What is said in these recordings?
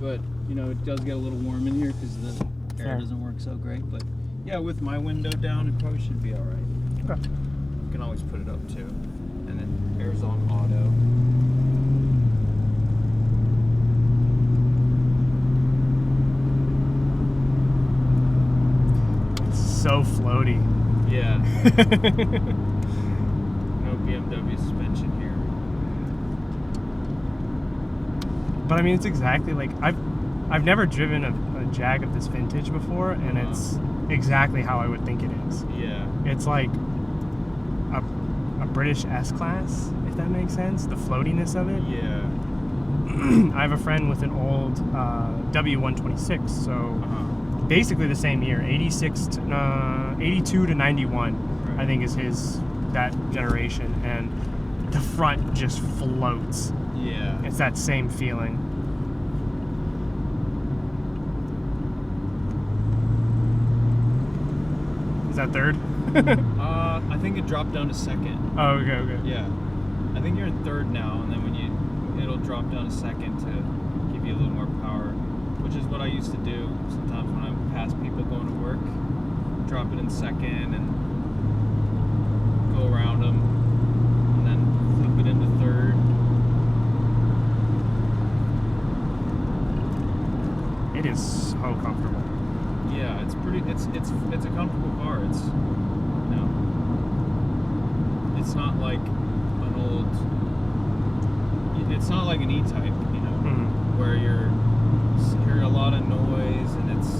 but you know it does get a little warm in here because the air doesn't work so great. But yeah, with my window down, it probably should be all right. Okay. You can always put it up too, and then air's on auto. So floaty. Yeah. No BMW suspension here. But I mean, it's exactly like I've never driven a Jag of this vintage before, and it's exactly how I would think it is. Yeah. It's like a British S-Class, if that makes sense. The floatiness of it. Yeah. I have a friend with an old W126, so basically the same year, 82 to 91, I think is that generation, and the front just floats. Yeah. It's that same feeling. Is that third? I think it dropped down to second. Oh, okay. Yeah. I think you're in third now, and then it'll drop down to second to give you a little more power, which is what I used to do sometimes when I pass people going to work. Drop it in second and go around them, and then flip it into third. It is so comfortable. Yeah, it's pretty. It's a comfortable car. It's it's not like an old. It's not like an E-Type, where you're hearing a lot of noise and it's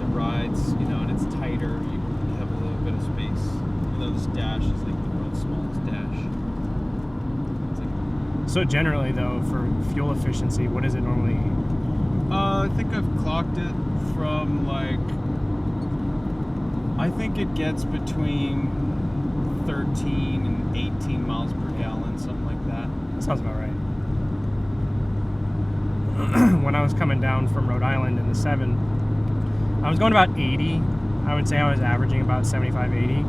the rides, and it's tighter. You have a little bit of space. Even though this dash is like the world's smallest dash. So generally, though, for fuel efficiency, what is it normally? I think I've clocked it from I think it gets between 13 and 18 miles per gallon, something like that. Sounds about right. When I was coming down from Rhode Island in the 7, I was going about 80. I would say I was averaging about 75, 80.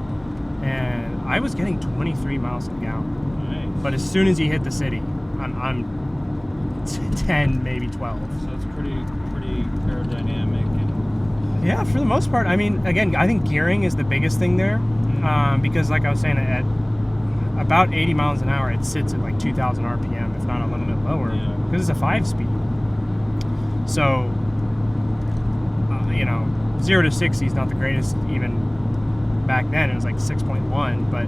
And I was getting 23 miles per gallon. Nice. But as soon as you hit the city, I'm 10, maybe 12. So it's pretty aerodynamic. And yeah, for the most part. I mean, again, I think gearing is the biggest thing there. Because like I was saying, at about 80 miles an hour, it sits at like 2,000 RPM, if not a little bit lower, because it's a 5-speed. So, 0 to 60 is not the greatest. Even back then, it was like 6.1, but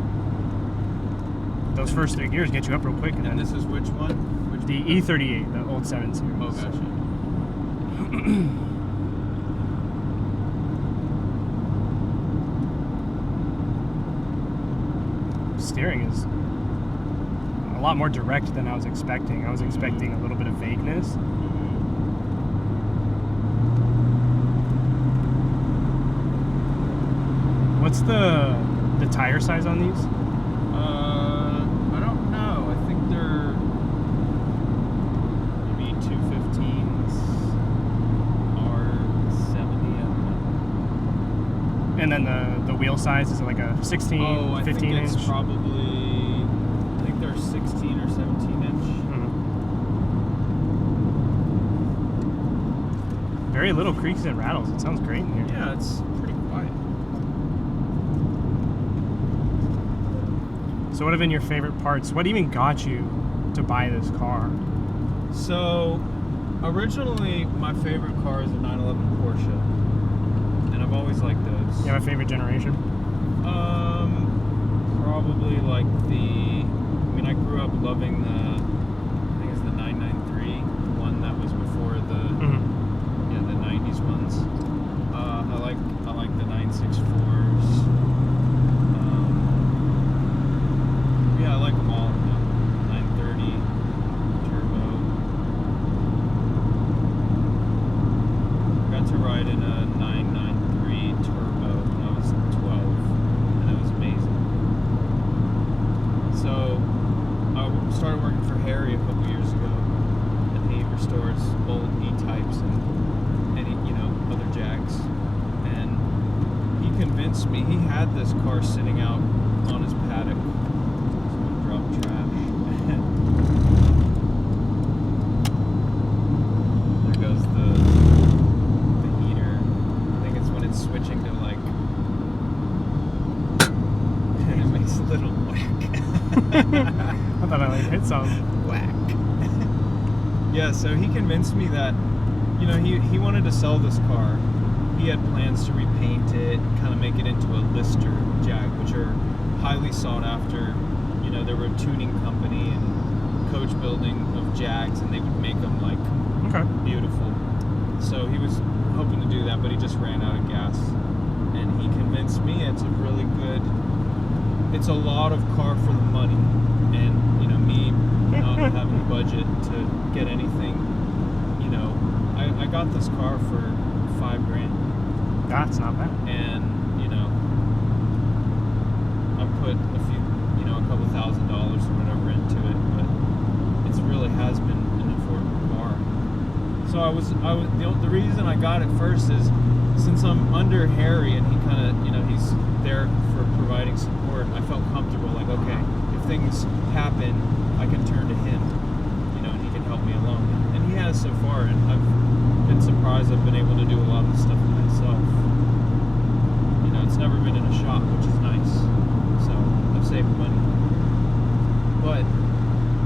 those first 3 gears get you up real quick. And then this is which one? The E38, the old 7 series. Oh, gotcha. Steering is a lot more direct than I was expecting. I was expecting a little bit of vagueness. What's the tire size on these? I don't know. I think they're maybe 215s or 70. I don't know. And then the wheel size, is it like a 16, 15 I think inch? it's probably, I think they're 16 or 17 inch. Very little creaks and rattles. It sounds great in here. Yeah, it's pretty quiet. So what have been your favorite parts? What even got you to buy this car? So, originally, my favorite car is a 911 Porsche. And I've always liked those. You have a favorite generation? Probably like I grew up loving I think it's the 993, one that was before the 90s ones. I like the 964s. Yeah, I like them all. 930 turbo. Got to ride in a 993 turbo when I was 12, and it was amazing. So I started working for Harry a couple years ago, and he restores old E-Types and any other Jags, and he convinced me. He had this car sitting out on his paddock. Drop trash. There goes sounds whack. Yeah, so he convinced me that, you know, he wanted to sell this car. He had plans to repaint it, kind of make it into a lister Jag, which are highly sought after. You know, they were a tuning company and coach building of Jags, and they would make them like beautiful. So he was hoping to do that, but he just ran out of gas. And he convinced me it's a really good, it's a lot of car for the money. And, you know, me not having a budget to get anything, you know, I got this car for $5,000. That's not bad. And, you know, I put a few, you know, a couple $1,000s or whatever into it, but it really has been an affordable car. So the reason I got it first is since I'm under Harry and he kind of, you know, he's there for providing support, I felt comfortable, like, okay, if things happen, I can turn to him, you know, and he can help me along. And he has so far, and I've been surprised I've been able to do a lot of the stuff myself. You know, it's never been in a shop, which is nice. So I've saved money. But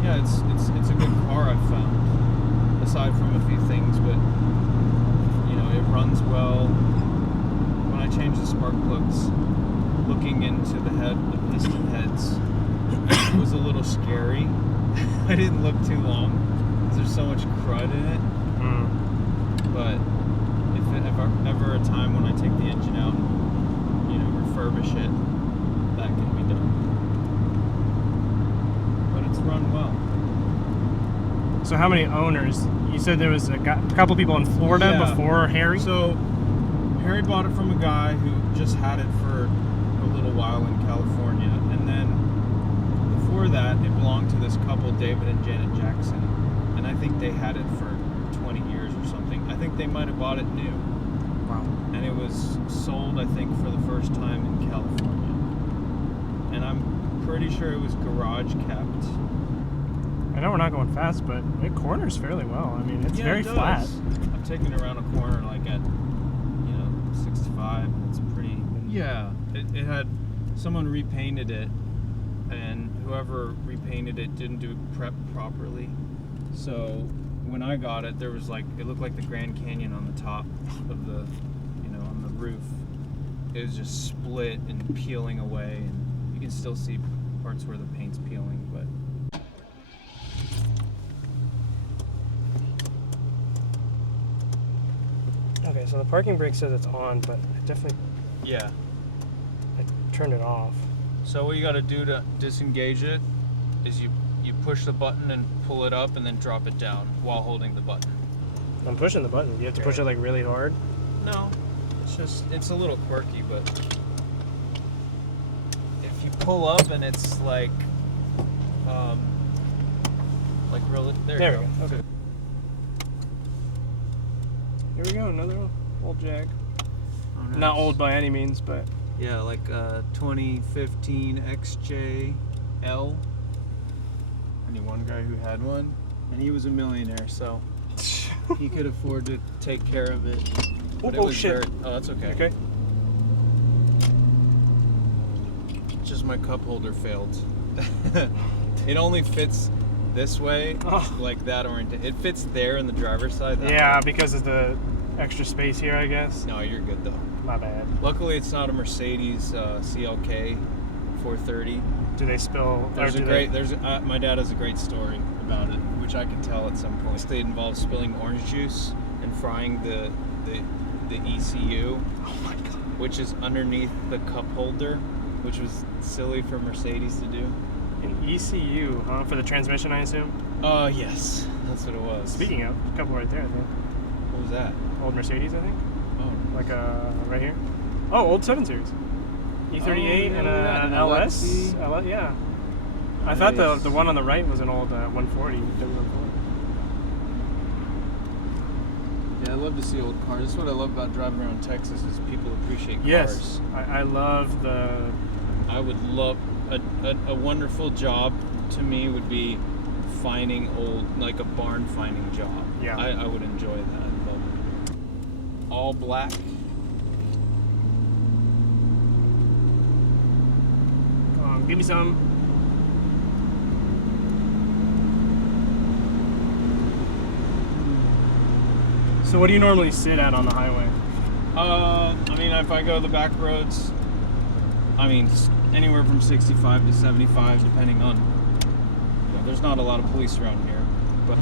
yeah, it's a good car I've found. Aside from a few things, but you know, it runs well. When I changed the spark plugs, looking into the piston heads, it was a little scary. I didn't look too long because there's so much crud in it. But if ever a time when I take the engine out and, you know, refurbish it, that can be done. But it's run well. So how many owners? You said there was a couple people in Florida before Harry? So Harry bought it from a guy who just had it for a little while in California. And then before that, it belonged to this couple, David and Janet Jackson. And I think they had it for 20 years or something. I think they might have bought it new. Wow. And it was sold, I think, for the first time in California. And I'm pretty sure it was garage kept. I know we're not going fast, but it corners fairly well. I mean, it's very flat. I've taken it around a corner like at, you know, 65. It's pretty. Yeah, it had someone repainted it, and whoever repainted it didn't do prep properly. So when I got it, there was like, it looked like the Grand Canyon on the top of the, you know, on the roof. It was just split and peeling away, and you can still see parts where the paint's peeling, but. Okay, so the parking brake says it's on, but I definitely... Yeah. I turned it off. So what you got to do to disengage it is you push the button and pull it up and then drop it down while holding the button. I'm pushing the button. You have to push it like really hard? No. It's a little quirky, but if you pull up and it's like really, there you go. Okay. Here we go, another old Jag. Oh, nice. Not old by any means, but... Yeah, like 2015 XJL. I knew one guy who had one, and he was a millionaire, so he could afford to take care of it. But it was shit. Oh, that's okay. Okay. Just my cup holder failed. It only fits this way, like that orientation. It fits there in the driver's side. Yeah, because of the extra space here, I guess. No, you're good though. My bad. Luckily, it's not a Mercedes CLK 430. Do they spill? My dad has a great story about it, which I can tell at some point. It involves spilling orange juice and frying the ECU, oh my god, which is underneath the cup holder, which was silly for Mercedes to do. An ECU, huh? For the transmission, I assume? Yes. That's what it was. Speaking of, a couple right there, I think. What was that? Old Mercedes, I think. Oh. Like, right here. Oh, old 7 Series. E38 and an LS? Yeah. I thought the one on the right was an old 140. Yeah, I love to see old cars. That's what I love about driving around Texas is people appreciate cars. Yes. I love the... I would love... A wonderful job to me would be finding old, like a barn finding job. Yeah. I would enjoy that. I'd love it. All black. Give me some. So what do you normally sit at on the highway? I mean, if I go the back roads, I mean, anywhere from 65 to 75, depending on, you know, there's not a lot of police around here, but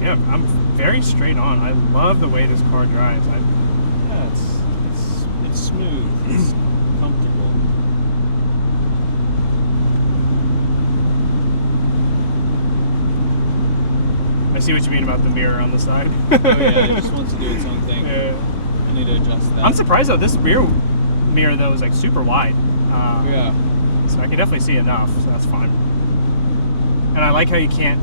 Yeah, I'm very straight on. I love the way this car drives. yeah, it's smooth, it's comfortable. I see what you mean about the mirror on the side. Oh yeah, it just wants to do its own thing. Yeah. I need to adjust that. I'm surprised though. This rear mirror though is like super wide. Yeah. So I can definitely see enough. So that's fine. And I like how you can't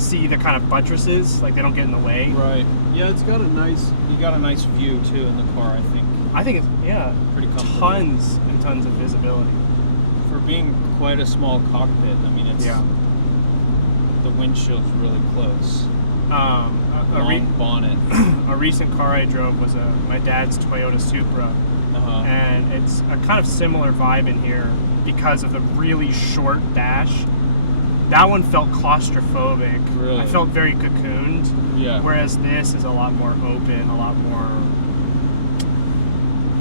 see the kind of buttresses, like they don't get in the way. Right. Yeah, you got a nice view too in the car, I think. I think it's Pretty comfortable. tons and tons of visibility. For being quite a small cockpit, I mean, it's the windshield's really close. A Long bonnet. recent car I drove was my dad's Toyota Supra, and it's a kind of similar vibe in here because of the really short dash. That one felt claustrophobic. Really? I felt very cocooned. Yeah. Whereas this is a lot more open, a lot more.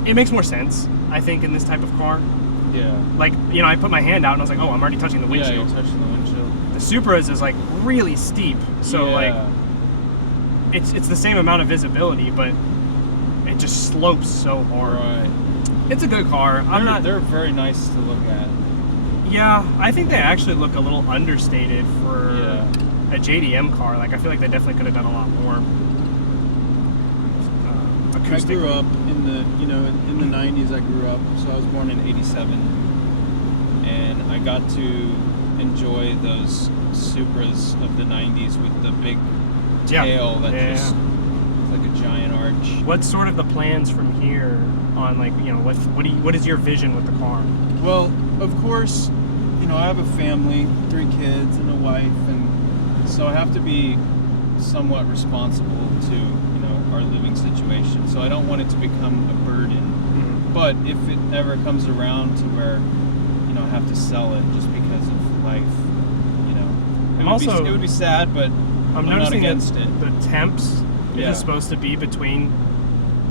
It makes more sense, I think, in this type of car. Yeah. Like, you know, I put my hand out and I was like, oh, I'm already touching the windshield. Yeah, you're touching the windshield. The Supra's is like really steep, so like it's the same amount of visibility, but it just slopes so hard. Right. It's a good car. They're very nice to look at. Yeah, I think they actually look a little understated for a JDM car. Like I feel like they definitely could have done a lot more. I grew up in the in the 90s. I grew up, so I was born in '87, and I got to enjoy those Supras of the 90s with the big tail that just it's like a giant arch. What's sort of the plans from here on, like, you know, what is your vision with the car? Well, of course, you know, I have a family, 3 kids and a wife, and so I have to be somewhat responsible to, you know, our living situation. So I don't want it to become a burden. Mm-hmm. But if it ever comes around to where, you know, I have to sell it just because of life, you know, it would be sad, but I'm not against it. The temps is supposed to be between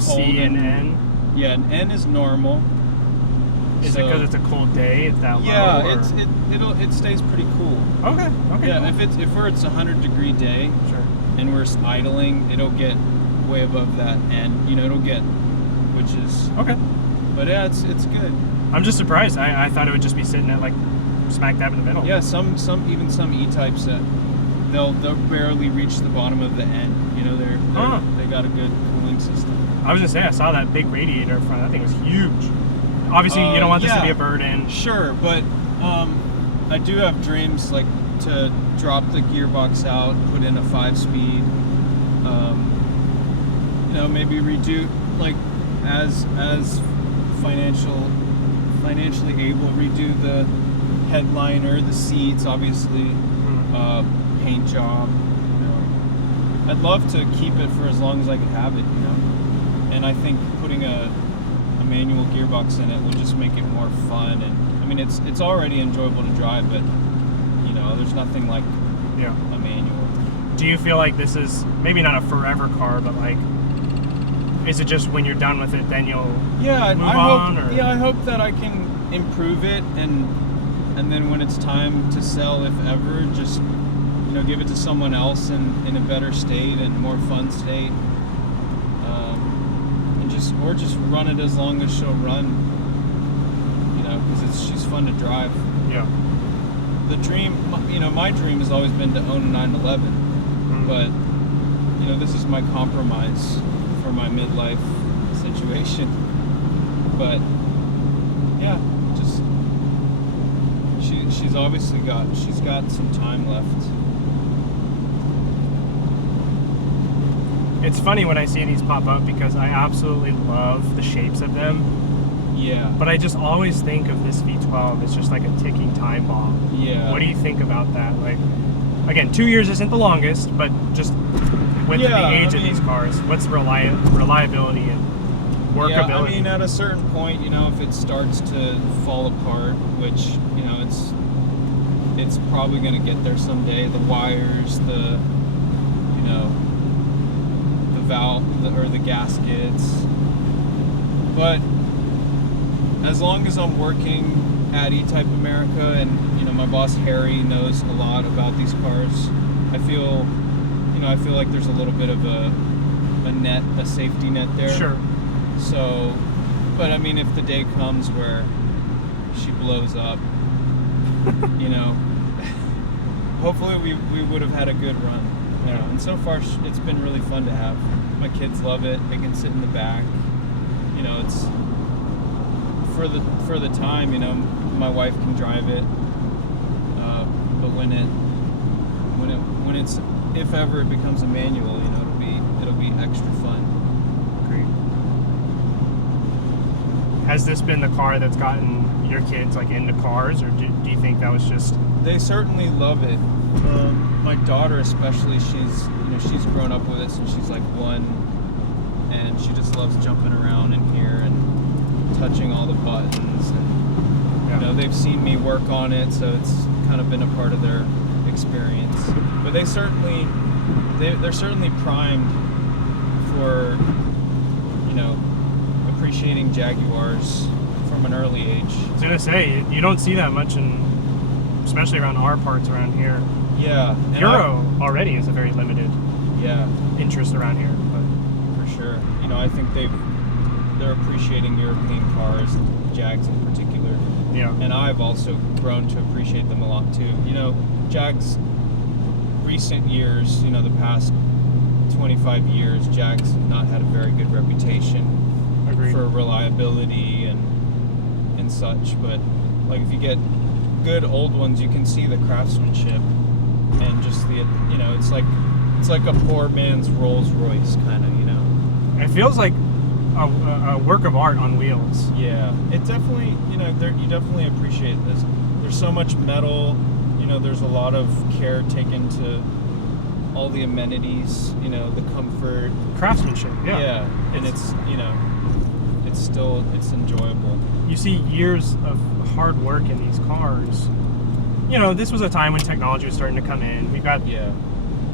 cold C and N. Yeah, and N is normal. Is it because it's a cold day? It's that low? Yeah, it stays pretty cool. Okay. Yeah, cool. if it's a 100-degree day, Sure. and we're idling, it'll get way above that, and you know which is Okay. But yeah, it's good. I'm just surprised. I thought it would just be sitting at like smack dab in the middle. Yeah, some E-types that they'll barely reach the bottom of the N. You know, they got a good cooling system. I was gonna say I saw that big radiator front. That thing was huge. Obviously, you don't want this to be a burden. Sure, but I do have dreams like to drop the gearbox out, put in a 5-speed. You know, maybe redo, like, as financially able, redo the headliner, the seats, obviously, paint job. You know, I'd love to keep it for as long as I can have it. You know, and I think putting a manual gearbox in it will just make it more fun. And I mean, it's already enjoyable to drive, but you know, there's nothing like a manual. Do you feel like this is maybe not a forever car, but like, is it just when you're done with it, then you'll move on? I hope that I can improve it, and then when it's time to sell, if ever, just, you know, give it to someone else in a better state and more fun state, and just run it as long as she'll run. You know, because she's fun to drive. Yeah. The dream, you know, my dream has always been to own a 911, but you know, this is my compromise for my midlife situation. But yeah, just she's obviously got some time left. It's funny when I see these pop up because I absolutely love the shapes of them. Yeah. But I just always think of this V12 as just like a ticking time bomb. Yeah. What do you think about that? Like, again, 2 years isn't the longest, but just with the age of these cars, what's reliability and workability? Yeah, I mean, at a certain point, you know, if it starts to fall apart, which, you know, it's probably going to get there someday. The wires, the valve or the gaskets. But as long as I'm working at E-Type America, and my boss Harry knows a lot about these cars, I feel like there's a little bit of a safety net there. Sure. So, but I mean, if the day comes where she blows up, hopefully we would have had a good run. And so far it's been really fun to have. My kids love it. They can sit in the back. It's for the time. My wife can drive it. But when it's, if ever it becomes a manual, it'll be extra fun. Great. Has this been the car that's gotten your kids into cars, or do you think that was just? They certainly love it. My daughter especially, she's grown up with it since she's like 1, and she just loves jumping around in here and touching all the buttons, and they've seen me work on it, so it's kind of been a part of their experience. But they're certainly primed for appreciating Jaguars from an early age. I was gonna say, you don't see that much especially around our parts around here. Yeah. Euro already is a very limited interest around here. But for sure. I think they're appreciating European cars, Jags in particular. Yeah. And I've also grown to appreciate them a lot too. Jags, recent years, the past 25 years, Jags have not had a very good reputation. Agreed. For reliability and such, but if you get good old ones, you can see the craftsmanship and just the it's like a poor man's Rolls Royce kind of. It feels like a work of art on wheels. Yeah, it definitely you definitely appreciate this. There's so much metal. There's a lot of care taken to all the amenities. The comfort, craftsmanship. Yeah. And it's enjoyable. You see years of hard work in these cars. This was a time when technology was starting to come in. We got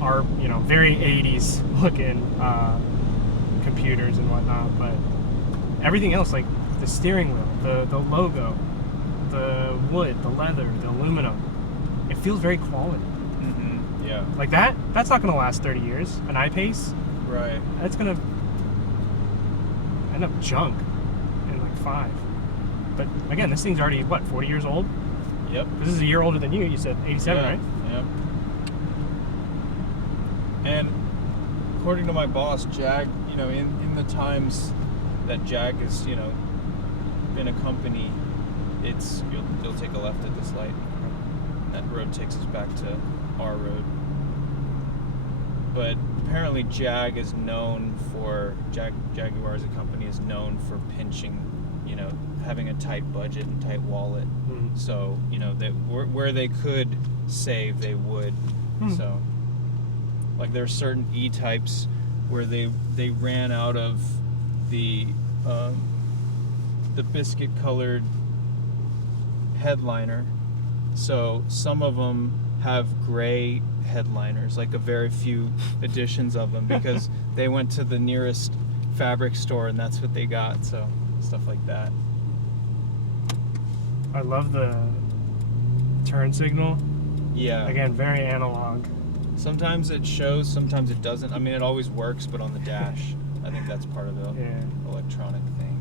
our very 80s looking computers and whatnot, but everything else, like the steering wheel, the logo, the wood, the leather, the aluminum, it feels very quality. Mm-hmm. Yeah. Like that's not going to last 30 years. An I-Pace, right? That's going to end up junk in 5. But again, this thing's already 40 years old. Yep. This is a year older than you. You said 87, right? Yep. And according to my boss, Jag, in the times that Jag has, been a company, you'll take a left at this light. That road takes us back to our road. But apparently Jaguar as a company is known for pinching, having a tight budget and tight wallet. Mm-hmm. So, where they could save, they would. Mm-hmm. So, there are certain E-types where they ran out of the biscuit colored headliner. So some of them have gray headliners, a very few editions of them, because they went to the nearest fabric store and that's what they got. So stuff like that. I love the turn signal. Yeah. Again, very analog. Sometimes it shows, sometimes it doesn't. I mean, it always works, but on the dash, I think that's part of the electronic thing.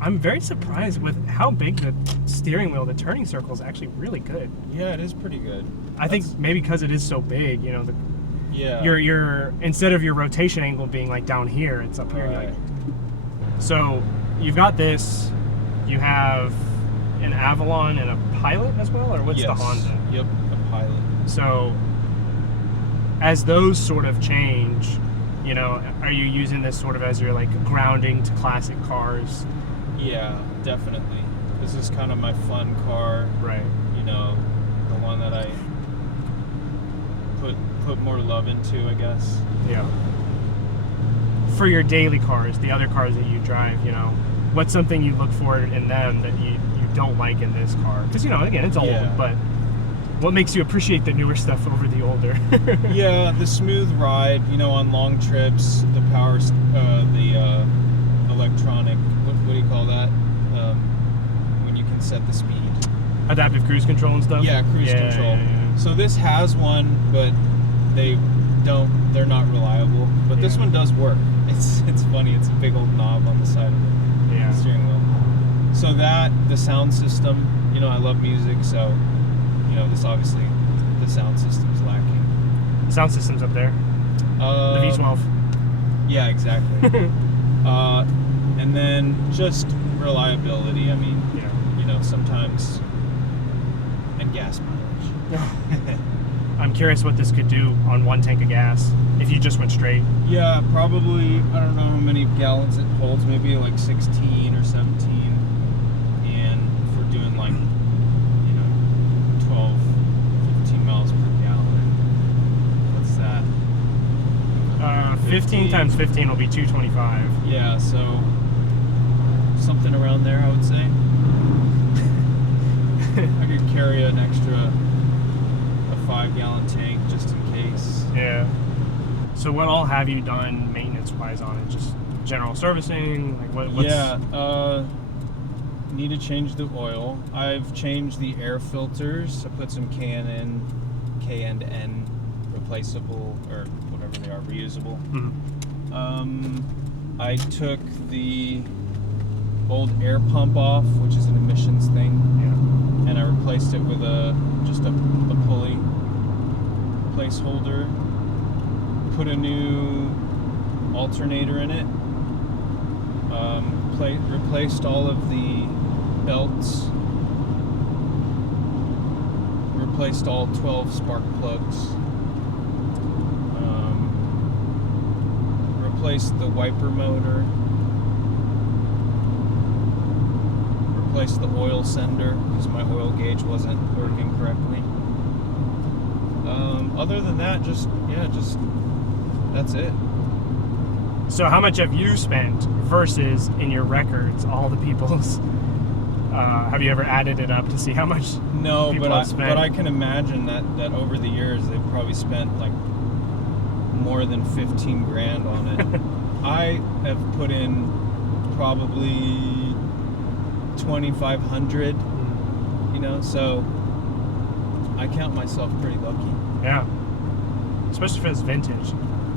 I'm very surprised with how big the steering wheel, the turning circle is actually really good. Yeah, it is pretty good. I think maybe because it is so big, yeah. Your instead of your rotation angle being down here, it's up here. Right. So you've got this. You have an Avalon and a Pilot as well, or what's the Honda? Yep, a Pilot. So as those sort of change, are you using this sort of as your grounding to classic cars? Yeah, definitely. This is kind of my fun car. Right. The one that I put more love into, I guess. Yeah. For your daily cars, the other cars that you drive, what's something you look for in them that you don't like in this car? Because, again, it's old, but What makes you appreciate the newer stuff over the older? Yeah, the smooth ride, you know, on long trips, the power, the electronic, what do you call that? When you can set the speed. Adaptive cruise control and stuff? Yeah, cruise control. Yeah. So this has one, but they're not reliable. But this one does work. It's funny, it's a big old knob on the side of the steering wheel. So the sound system, you know, I love music, so, you know, this obviously, the sound system's lacking. The sound system's up there. The V12. Yeah, exactly. And then just reliability, I mean, you know, sometimes, and gas mileage. I'm curious what this could do on 1 tank of gas if you just went straight. Yeah, probably, I don't know how many gallons it holds, maybe like 16 or 17. And if we're doing like, you know, 12, 15 miles per gallon, what's that? 15 times 15 will be 225. Yeah, so something around there, I would say. I could carry an extra 5-gallon tank just in case. Yeah. So what all have you done maintenance-wise on it? Just general servicing? Like what's... Yeah. Need to change the oil. I've changed the air filters. I put some K&N replaceable, or whatever they are, reusable. Mm-hmm. I took the old air pump off, which is an emissions thing. Yeah. And I replaced it with just a pulley placeholder. Put a new alternator in it. Replaced all of the belts. Replaced all 12 spark plugs. Replaced the wiper motor. Replaced the oil sender because my oil gauge wasn't working correctly. Other than that, just that's it. So how much have you spent versus in your records, all the people's? Have you ever added it up to see how much? No, people have spent? but I can imagine that over the years they've probably spent like more than 15 grand on it. I have put in probably 2,500, you know, so I count myself pretty lucky. Yeah, especially if it's vintage.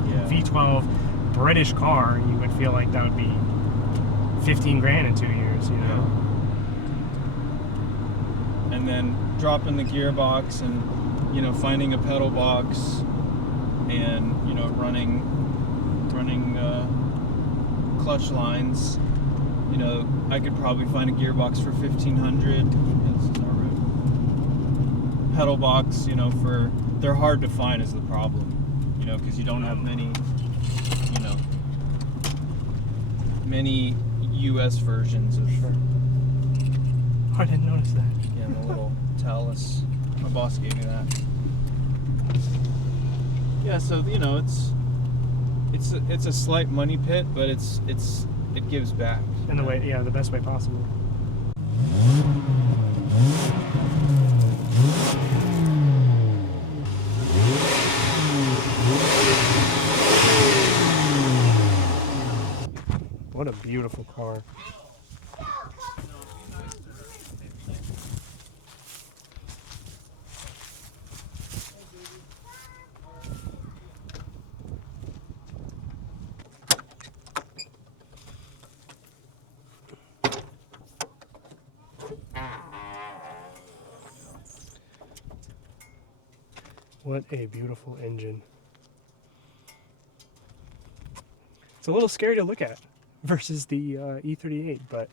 Yeah. V12 British car, you would feel like that would be 15 grand in 2 years, you know. And then dropping the gearbox and, you know, finding a pedal box and, you know, running clutch lines. You know, I could probably find a gearbox for 1,500. That's our road. Pedal box, you know, they're hard to find is the problem. You know, because you don't have many US versions of. Sure. Oh, I didn't notice that. Yeah, the little Talus. My boss gave me that. Yeah, so you know, it's a slight money pit, but it gives back. In the way, yeah, the best way possible. What a beautiful car. What a beautiful engine. It's a little scary to look at versus the E38, but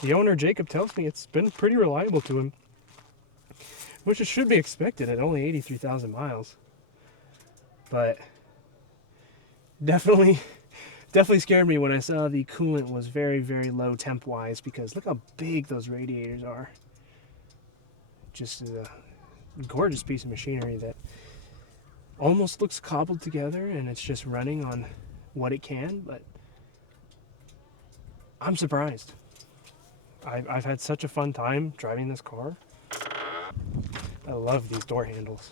the owner, Jacob, tells me it's been pretty reliable to him, which it should be expected at only 83,000 miles. But definitely scared me when I saw the coolant was very, very low temp-wise, because look how big those radiators are. Just a gorgeous piece of machinery that almost looks cobbled together, and it's just running on what it can, but I'm surprised. I've had such a fun time driving this car. I love these door handles.